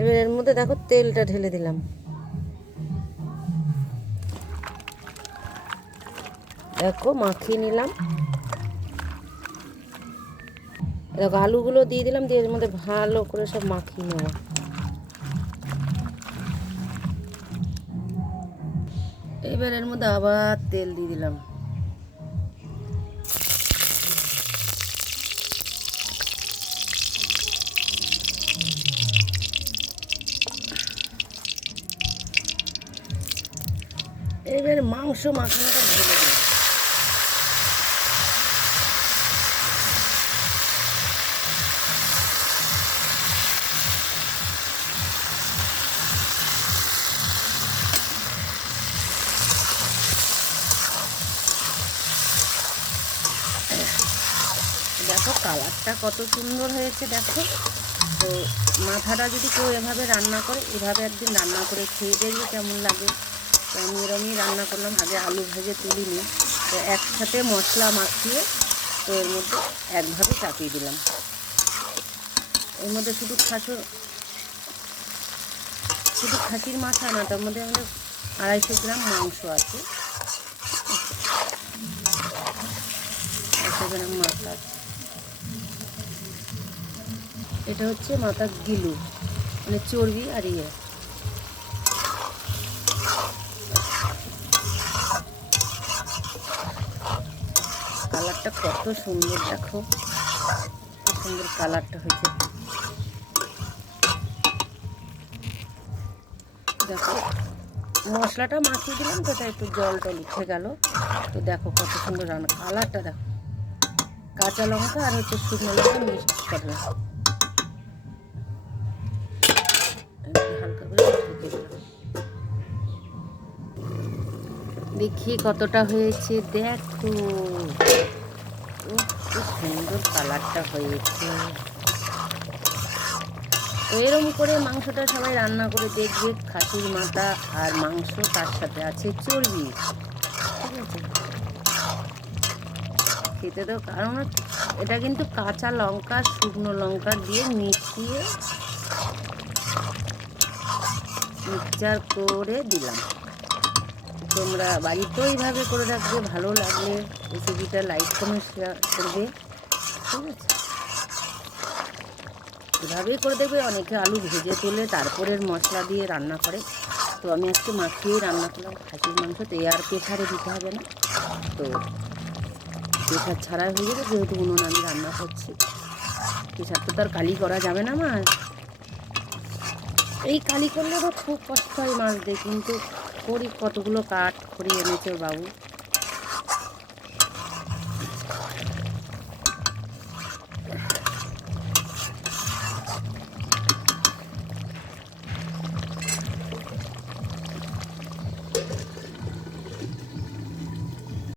এবার এর মধ্যে দেখো তেলটা ঢেলে দিলাম। দেখো মাখিয়ে নিলাম। দেখো আলুগুলো দিয়ে দিলাম, দিয়ে এর মধ্যে ভালো করে সব মাখিয়ে নেব। এবার এর মধ্যে আবার তেল দিয়ে দিলাম। এবার মাংস মাখানোটা ঢেলে দিলাম। দেখো কালারটা কত সুন্দর হয়েছে দেখো। তো মাথাটা যদি কেউ এভাবে রান্না করে, এভাবে একদিন রান্না করে খেয়ে দেখবে কেমন লাগে। তো আমি এরমই রান্না করলাম, আগে আলু ভেজে তুলিনি, তো একসাথে মশলা মাখিয়ে তো এর মধ্যে একভাবে চাপিয়ে দিলাম। এর মধ্যে শুধু খাসির মাথা না, তার মধ্যে আমাদের 250 গ্রাম মাংস আছে, 250 গ্রাম মাথা আছে। এটা হচ্ছে মাথার গিলু, মানে চর্বি আর ইয়ে। কালারটা কত সুন্দর দেখো, কত সুন্দর কালারটা হয়েছে দেখো। মশলাটা মাখিয়ে দিলাম তো, তাই একটু জল টল উঠে গেল। তো দেখো কত সুন্দর রান্না, কালারটা দেখো। কাঁচা লঙ্কা আর হচ্ছে শুকনো লঙ্কা মিক্স করে হালকা করে ঢেকে দিলাম। দেখি কতটা হয়েছে দেখো, খুব সুন্দর কালারটা হয়েছে। তো এরকম করে মাংসটা সবাই রান্না করে দেখবে, খাসির মাথা আর মাংস, তার সাথে আছে চর্বি, ঠিক আছে। খেতে তো, কারণ এটা কিন্তু কাঁচা লঙ্কা শুকনো লঙ্কা দিয়ে মিশিয়ে মিক্সচার করে দিলাম। তোমরা বাড়িতেও এইভাবে করে রাখবে, ভালো লাগলে রেসিপিটা লাইক কমেন্ট শেয়ার করবে, ঠিক আছে। এভাবেই করে দেবে। অনেকে আলু ভেজে তুলে তারপরে মশলা দিয়ে রান্না করে, তো আমি আজকে মাখিয়েই রান্না করলাম খাসির মাংস। তো আর প্রেসারে দিতে হবে না, তো প্রেসার ছাড়াই হয়ে যাবে, যেহেতু উনুন আমি রান্না করছি। প্রেসার তো তার কালি করা যাবে না মাছ, এই কালি করলে তো খুব কষ্ট হয় মাছ দিয়ে, কিন্তু করি, কতগুলো কাঠ খড়ি এনেছে বাবু।